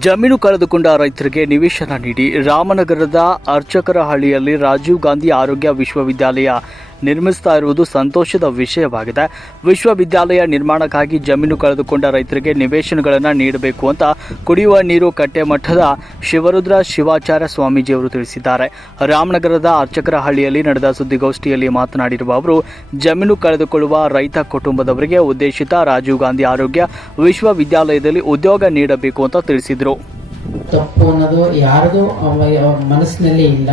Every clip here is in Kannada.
ಜಮೀನು ಕಳೆದುಕೊಂಡ ರೈತರಿಗೆ ನಿವೇಶನ ನೀಡಿ ರಾಮನಗರದ ಅರ್ಚಕರಹಳ್ಳಿಯಲ್ಲಿ ರಾಜೀವ್ ಗಾಂಧಿ ಆರೋಗ್ಯ ವಿಶ್ವವಿದ್ಯಾಲಯ ನಿರ್ಮಿಸ್ತಾ ಇರುವುದು ಸಂತೋಷದ ವಿಷಯವಾಗಿದೆ. ವಿಶ್ವವಿದ್ಯಾಲಯ ನಿರ್ಮಾಣಕ್ಕಾಗಿ ಜಮೀನು ಕಳೆದುಕೊಂಡ ರೈತರಿಗೆ ನಿವೇಶನಗಳನ್ನು ನೀಡಬೇಕು ಅಂತ ಕುಡಿಯುವ ನೀರು ಕಟ್ಟೆಮಠದ ಶಿವರುದ್ರ ಶಿವಾಚಾರ್ಯ ಸ್ವಾಮೀಜಿಯವರು ತಿಳಿಸಿದ್ದಾರೆ. ರಾಮನಗರದ ಅರ್ಚಕರಹಳ್ಳಿಯಲ್ಲಿ ನಡೆದ ಸುದ್ದಿಗೋಷ್ಠಿಯಲ್ಲಿ ಮಾತನಾಡಿರುವ ಅವರು, ಜಮೀನು ಕಳೆದುಕೊಳ್ಳುವ ರೈತ ಕುಟುಂಬದವರಿಗೆ ಉದ್ದೇಶಿತ ರಾಜೀವ್ ಗಾಂಧಿ ಆರೋಗ್ಯ, ವಿಶ್ವವಿದ್ಯಾಲಯದಲ್ಲಿ ಉದ್ಯೋಗ ನೀಡಬೇಕು ಅಂತ ತಿಳಿಸಿದರು. ತಪ್ಪು ಅನ್ನೋದು ಯಾರದು ಮನಸ್ಸಿನಲ್ಲಿ ಇಲ್ಲ.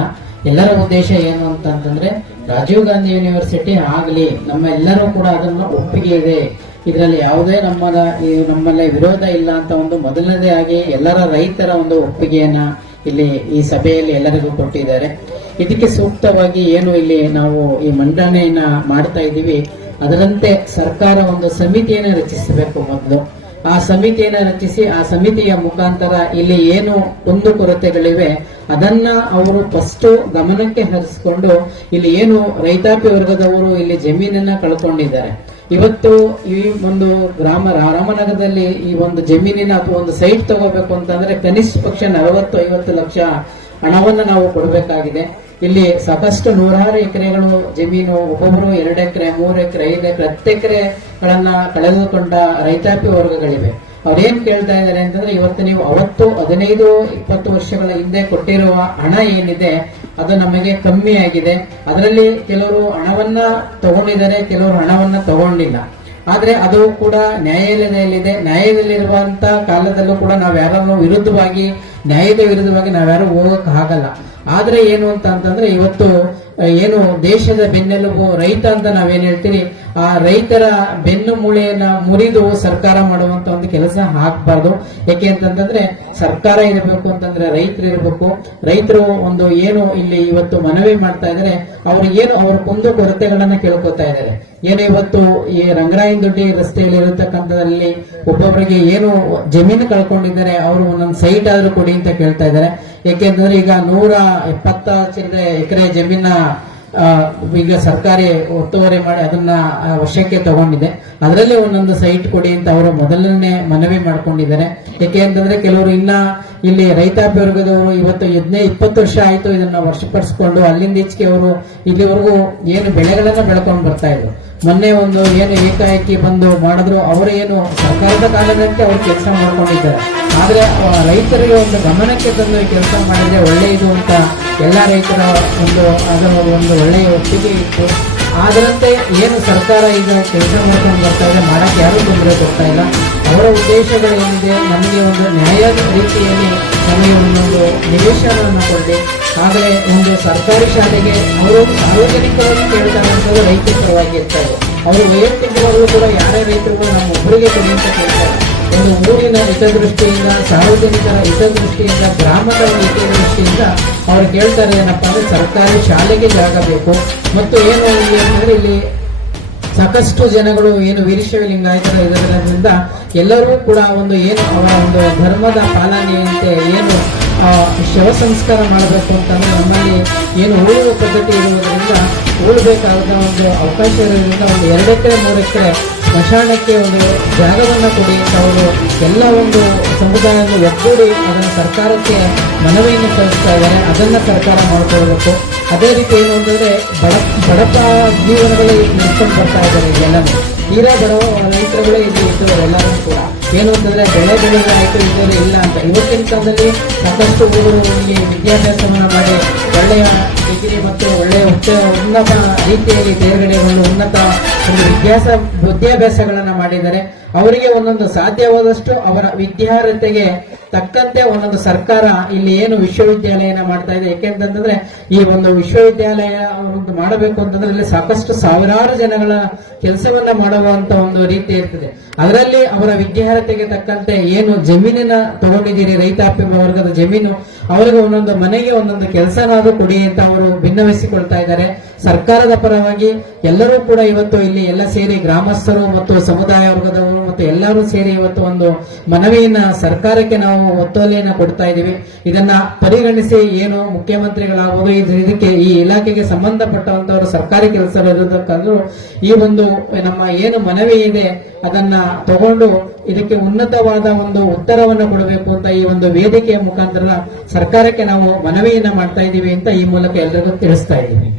ಎಲ್ಲರ ಉದ್ದೇಶ ಏನು ಅಂತಂತಂದ್ರೆ ರಾಜೀವ್ ಗಾಂಧಿ ಯೂನಿವರ್ಸಿಟಿ ಆಗಲಿ, ನಮ್ಮ ಎಲ್ಲರೂ ಕೂಡ ಅದನ್ನು ಒಪ್ಪಿಗೆ ಇದೆ ಇದರಲ್ಲಿ ಯಾವುದೇ ನಮ್ಮದ ನಮ್ಮಲ್ಲಿ ವಿರೋಧ ಇಲ್ಲ ಅಂತ ಒಂದು ಮೊದಲನೇದೇ ಆಗಿ ಎಲ್ಲರ ರೈತರ ಒಂದು ಒಪ್ಪಿಗೆಯನ್ನ ಇಲ್ಲಿ ಈ ಸಭೆಯಲ್ಲಿ ಎಲ್ಲರಿಗೂ ಕೊಟ್ಟಿದ್ದಾರೆ. ಇದಕ್ಕೆ ಸೂಕ್ತವಾಗಿ ಏನು ಇಲ್ಲಿ ನಾವು ಈ ಮಂಡನೆಯನ್ನ ಮಾಡ್ತಾ ಇದ್ದೀವಿ. ಅದರಂತೆ ಸರ್ಕಾರ ಒಂದು ಸಮಿತಿಯನ್ನು ರಚಿಸಬೇಕು ಮೊದಲು. ಆ ಸಮಿತಿಯನ್ನು ರಚಿಸಿ, ಆ ಸಮಿತಿಯ ಮುಖಾಂತರ ಇಲ್ಲಿ ಏನು ಒಂದು ಕೊರತೆಗಳಿವೆ, ಅದನ್ನ ಅವರು ಫಸ್ಟ್ ಗಮನಕ್ಕೆ ಹರಿಸಿಕೊಂಡು ಇಲ್ಲಿ ಏನು ರೈತಾಪಿ ವರ್ಗದವರು ಇಲ್ಲಿ ಜಮೀನನ್ನ ಕಳ್ಕೊಂಡಿದ್ದಾರೆ. ಇವತ್ತು ಈ ಒಂದು ಗ್ರಾಮ, ರಾಮನಗರದಲ್ಲಿ ಈ ಒಂದು ಜಮೀನಿನ ಅಥವಾ ಒಂದು ಸೈಟ್ ತಗೋಬೇಕು ಅಂತಂದ್ರೆ ಕನಿಷ್ಠ ಪಕ್ಷ ನಲವತ್ತು ಐವತ್ತು ಲಕ್ಷ ಹಣವನ್ನು ನಾವು ಕೊಡಬೇಕಾಗಿದೆ. ಇಲ್ಲಿ ಸಾಕಷ್ಟು ನೂರಾರು ಎಕರೆಗಳು ಜಮೀನು ಒಬ್ಬೊಬ್ಬರು ಎರಡು ಎಕರೆ, ಮೂರು ಎಕರೆ, ಐದು ಎಕರೆ, ಹತ್ತು ಎಕರೆಗಳನ್ನ ಕಳೆದುಕೊಂಡ ರೈತಾಪಿ ವರ್ಗಗಳಿವೆ. ಅವ್ರೇನ್ ಕೇಳ್ತಾ ಇದ್ದಾರೆ ಅಂತಂದ್ರೆ, ಇವತ್ತು ನೀವು ಅವತ್ತು ಹದಿನೈದು, ಇಪ್ಪತ್ತು ವರ್ಷಗಳ ಹಿಂದೆ ಕೊಟ್ಟಿರುವ ಹಣ ಏನಿದೆ, ಅದು ನಮಗೆ ಕಮ್ಮಿ ಆಗಿದೆ. ಅದರಲ್ಲಿ ಕೆಲವರು ಹಣವನ್ನ ತಗೊಂಡಿದ್ದಾರೆ, ಕೆಲವರು ಹಣವನ್ನ ತಗೊಂಡಿಲ್ಲ. ಆದ್ರೆ ಅದು ಕೂಡ ನ್ಯಾಯಾಲಯದಲ್ಲಿದೆ. ನ್ಯಾಯಾಲಯದಲ್ಲಿರುವಂತ ಕಾಲದಲ್ಲೂ ಕೂಡ ನಾವು ಯಾರನ್ನು ವಿರುದ್ಧವಾಗಿ ನ್ಯಾಯದ ವಿರುದ್ಧವಾಗಿ ನಾವ್ಯಾರು ಹೋಗಕ್ ಆಗಲ್ಲ. ಆದ್ರೆ ಏನು ಅಂತ ಅಂತಂದ್ರೆ ಇವತ್ತು ಏನು ದೇಶದ ಬೆನ್ನೆಲುಬು ರೈತ ಅಂತ ನಾವೇನ್ ಹೇಳ್ತೀರಿ ಆ ರೈತರ ಬೆನ್ನು ಮೂಳೆಯನ್ನ ಮುರಿದು ಸರ್ಕಾರ ಮಾಡುವಂತ ಒಂದು ಕೆಲಸ ಹಾಕ್ಬಾರ್ದು ಯಾಕೆ ಅಂತಂತಂದ್ರೆ ಸರ್ಕಾರ ಇರಬೇಕು ಅಂತಂದ್ರೆ ರೈತರು ಇರಬೇಕು. ರೈತರು ಒಂದು ಏನು ಇಲ್ಲಿ ಇವತ್ತು ಮನವಿ ಮಾಡ್ತಾ ಇದ್ದಾರೆ ಅವ್ರಿಗೆ ಏನು ಅವ್ರ ಕುಂದು ಕೊರತೆಗಳನ್ನ ಕೇಳ್ಕೊತಾ ಇದ್ದಾರೆ ಏನು ಇವತ್ತು ಈ ರಂಗರಾಯನದೊಡ್ಡಿ ರಸ್ತೆಯಲ್ಲಿ ಇರತಕ್ಕಂಥದ್ರಲ್ಲಿ ಒಬ್ಬೊಬ್ಬರಿಗೆ ಏನು ಜಮೀನು ಕಳ್ಕೊಂಡಿದ್ದಾರೆ, ಅವರು ಒಂದೊಂದು ಸೈಟ್ ಆದ್ರೂ ಅಂತ ಕೇಳ್ತಾ ಇದ್ದಾರೆ. ಯಾಕೆಂತಂದ್ರೆ ಈಗ ನೂರ ಎಪ್ಪತ್ತ ಚಿಲ್ಲರೆ ಎಕರೆ ಜಮೀನ ಈಗ ಸರ್ಕಾರಿ ಒತ್ತುವರಿ ಮಾಡಿ ಅದನ್ನ ವಶಕ್ಕೆ ತಗೊಂಡಿದೆ. ಅದರಲ್ಲಿ ಒಂದೊಂದು ಸೈಟ್ ಕೊಡಿ ಅಂತ ಅವರು ಮೊದಲನೇ ಮನವಿ ಮಾಡ್ಕೊಂಡಿದ್ದಾರೆ. ಯಾಕೆ ಅಂತಂದ್ರೆ ಕೆಲವರು ಇನ್ನ ಇಲ್ಲಿ ರೈತಾಪಿ ವರ್ಗದವರು ಇವತ್ತು ಹದಿನೈದು ಇಪ್ಪತ್ತು ವರ್ಷ ಆಯ್ತು ಇದನ್ನ ವರ್ಷಪಡಿಸ್ಕೊಂಡು ಅಲ್ಲಿಂದ ಈಚೆಗೆ ಅವರು ಇಲ್ಲಿವರೆಗೂ ಏನು ಬೆಳೆಗಳನ್ನ ಬೆಳ್ಕೊಂಡು ಬರ್ತಾ ಇದ್ರು. ಮೊನ್ನೆ ಒಂದು ಏನು ಏಕಾಏಕಿ ಬಂದು ಮಾಡಿದ್ರು, ಅವರು ಏನು ಸರ್ಕಾರದ ಕಾಲದಂತೆ ಅವರು ಕೆಲಸ ಮಾಡ್ಕೊಂಡಿದ್ದಾರೆ. ಆದರೆ ರೈತರಿಗೆ ಒಂದು ಗಮನಕ್ಕೆ ತಂದು ಕೆಲಸ ಮಾಡಿದರೆ ಒಳ್ಳೆಯದು ಅಂತ ಎಲ್ಲ ರೈತರ ಒಂದು, ಅದರ ಒಂದು ಒಳ್ಳೆಯ ಒಪ್ಪಿಗೆ ಇತ್ತು. ಅದರಂತೆ ಏನು ಸರ್ಕಾರ ಈಗ ಕೆಲಸ ಮಾಡ್ಕೊಂಡು ಬರ್ತಾ ಇದೆ ಮಾಡೋಕ್ಕೆ ಯಾರೂ ತೊಂದರೆ ಕೊಡ್ತಾ ಇಲ್ಲ. ಅವರ ಉದ್ದೇಶಗಳೇನಿದೆ, ನಮಗೆ ಒಂದು ನ್ಯಾಯದ ರೀತಿಯಲ್ಲಿ ನಮಗೆ ಒಂದೊಂದು ನಿವೇಶನವನ್ನು ಕೊಡಿ ಆದರೆ ಒಂದು ಸರ್ಕಾರಿ ಶಾಲೆಗೆ ಅವರು ಸಾರ್ವಜನಿಕವಾಗಿ ಕೇಳ್ತಾರೆ ಅಂತಂದ್ರೆ ರೈತರ ಇರ್ತಾರೆ ಅವರು ವೈಯಕ್ತಿಕವಾಗಲೂ ಕೂಡ ಯಾರೇ ರೈತರು ನಮ್ಮ ಒಬ್ಬರಿಗೆ ಅಂತ ಕೇಳ್ತಾರೆ. ಒಂದು ಊರಿನ ಹಿತದೃಷ್ಟಿಯಿಂದ ಸಾರ್ವಜನಿಕರ ಹಿತದೃಷ್ಟಿಯಿಂದ, ಗ್ರಾಮದ ಹಿತದೃಷ್ಟಿಯಿಂದ ಅವ್ರು ಕೇಳ್ತಾರೆ ಏನಪ್ಪ ಅಂದ್ರೆ ಸರ್ಕಾರಿ ಶಾಲೆಗೆ ಜಾಗ ಬೇಕು. ಮತ್ತು ಏನು ಇಲ್ಲಿ ಇಲ್ಲಿ ಸಾಕಷ್ಟು ಜನಗಳು ಏನು ವೀರಶೈವ ಲಿಂಗಾಯತರ ಇರೋದ್ರಿಂದ ಎಲ್ಲರೂ ಕೂಡ ಒಂದು ಏನು ಅವರ ಒಂದು ಧರ್ಮದ ಪಾಲನೆಯಂತೆ ಶವ ಸಂಸ್ಕಾರ ಮಾಡಬೇಕು ಅಂತಂದ್ರೆ ನಮ್ಮಲ್ಲಿ ಏನು ಉಳುವ ಪದ್ಧತಿ ಇರುವುದರಿಂದ ಉಳಬೇಕಾದ ಒಂದು ಅವಕಾಶ ಇರೋದ್ರಿಂದ ಒಂದು ಎರಡು ಎಕರೆ ಮೂರು ಎಕರೆ ಸ್ಮಶಾನಕ್ಕೆ ಒಂದು ಜಾಗವನ್ನು ಕೊಡಿ ಅಂತ ಅವರು ಎಲ್ಲ ಒಂದು ಸಮುದಾಯವನ್ನು ಒಗ್ಗೂಡಿ ಅದನ್ನು ಸರ್ಕಾರಕ್ಕೆ ಮನವಿಯನ್ನು ಕಳಿಸ್ತಾ ಇದ್ದಾರೆ. ಅದನ್ನ ಸರ್ಕಾರ ಮಾಡ್ಕೊಳ್ಬೇಕು ಅದೇ ರೀತಿ ಏನು ಅಂತಂದರೆ ಬಡ, ಬಡಪ ಜೀವನಗಳಲ್ಲಿ ನಿಂತ್ಕೊಂಡು ಬರ್ತಾ ಇದ್ದಾರೆ ಎಲ್ಲ ತೀರಾ ಬಡವ ರೈತರುಗಳೇ ಇಲ್ಲಿ ಇದ್ದಾರೆ ಎಲ್ಲರೂ ಕೂಡ. ಏನು ಅಂತಂದ್ರೆ ಬೆಳೆ ಬೆಳೆಯುವ ರೈತರು ಇದ್ದರೆ, ಇಲ್ಲ ಅಂತ. ಇವತ್ತಿನ ಕಾಲದಲ್ಲಿ ಸಾಕಷ್ಟು ಹುಡುಗರು ಇಲ್ಲಿ ವಿದ್ಯಾಭ್ಯಾಸವನ್ನು ಮಾಡಿ ಒಳ್ಳೆಯ ಡಿಗ್ರಿ ಮತ್ತು ಉಚ್ಚ ಉನ್ನತ ರೀತಿಯಲ್ಲಿ ತೇರ್ಗಡೆಗೊಂಡು ಉನ್ನತ ಒಂದು ವಿದ್ಯಾಸ ವಿದ್ಯಾಭ್ಯಾಸಗಳನ್ನು ಮಾಡಿದ್ದಾರೆ. ಅವರಿಗೆ ಒಂದೊಂದು ಸಾಧ್ಯವಾದಷ್ಟು ಅವರ ವಿದ್ಯಾರ್ಹತೆಗೆ ತಕ್ಕಂತೆ ಒಂದೊಂದು ಸರ್ಕಾರ ಇಲ್ಲಿ ಏನು ವಿಶ್ವವಿದ್ಯಾಲಯನ ಮಾಡ್ತಾ ಇದೆ. ಯಾಕೆಂತಂದ್ರೆ ಈ ಒಂದು ವಿಶ್ವವಿದ್ಯಾಲಯ ಒಂದು ಮಾಡಬೇಕು ಅಂತಂದ್ರೆ ಇಲ್ಲಿ ಸಾಕಷ್ಟು ಸಾವಿರಾರು ಜನಗಳ ಕೆಲಸವನ್ನ ಮಾಡುವಂತ ಒಂದು ರೀತಿ ಇರ್ತದೆ. ಅದರಲ್ಲಿ ಅವರ ವಿದ್ಯಾರ್ಹತೆಗೆ ತಕ್ಕಂತೆ ಏನು ಜಮೀನಿನ ತಗೊಂಡಿದ್ದೀರಿ ರೈತಾಪಿ ವರ್ಗದ ಜಮೀನು ಅವರಿಗೆ ಒಂದೊಂದು ಮನೆಗೆ ಒಂದೊಂದು ಕೆಲಸನಾದ್ರೂ ಕೊಡಿ ಅಂತ ಅವರು ಭಿನ್ನವಿಸಿಕೊಳ್ತಾ ಇದ್ದಾರೆ. ಸರ್ಕಾರದ ಪರವಾಗಿ ಎಲ್ಲರೂ ಕೂಡ ಇವತ್ತು ಇಲ್ಲಿ ಎಲ್ಲ ಸೇರಿ ಗ್ರಾಮಸ್ಥರು ಮತ್ತು ಸಮುದಾಯ ವರ್ಗದವರು ಮತ್ತು ಎಲ್ಲರೂ ಸೇರಿ ಇವತ್ತು ಒಂದು ಮನವಿಯನ್ನ ಸರ್ಕಾರಕ್ಕೆ ನಾವು ಒತ್ತೋಲೆಯನ್ನ ಕೊಡ್ತಾ ಇದ್ದೀವಿ. ಇದನ್ನ ಪರಿಗಣಿಸಿ ಏನು ಮುಖ್ಯಮಂತ್ರಿಗಳಾಗುವುದು ಇದು- ಇದಕ್ಕೆ ಈ ಇಲಾಖೆಗೆ ಸಂಬಂಧಪಟ್ಟವಂತವರು ಸರ್ಕಾರಿ ಕೆಲಸ ಇರೋದಕ್ಕಾದ್ರೂ ಈ ಒಂದು ನಮ್ಮ ಏನು ಮನವಿ ಇದೆ ಅದನ್ನ ತಗೊಂಡು ಇದಕ್ಕೆ ಉನ್ನತವಾದ ಒಂದು ಉತ್ತರವನ್ನು ಕೊಡಬೇಕು ಅಂತ ಈ ಒಂದು ವೇದಿಕೆಯ ಮುಖಾಂತರ ಸರ್ಕಾರಕ್ಕೆ ನಾವು ಮನವಿಯನ್ನ ಮಾಡ್ತಾ ಇದ್ದೀವಿ ಅಂತ ಈ ಮೂಲಕ ಎಲ್ಲರಿಗೂ ತಿಳಿಸ್ತಾ ಇದ್ದೀವಿ.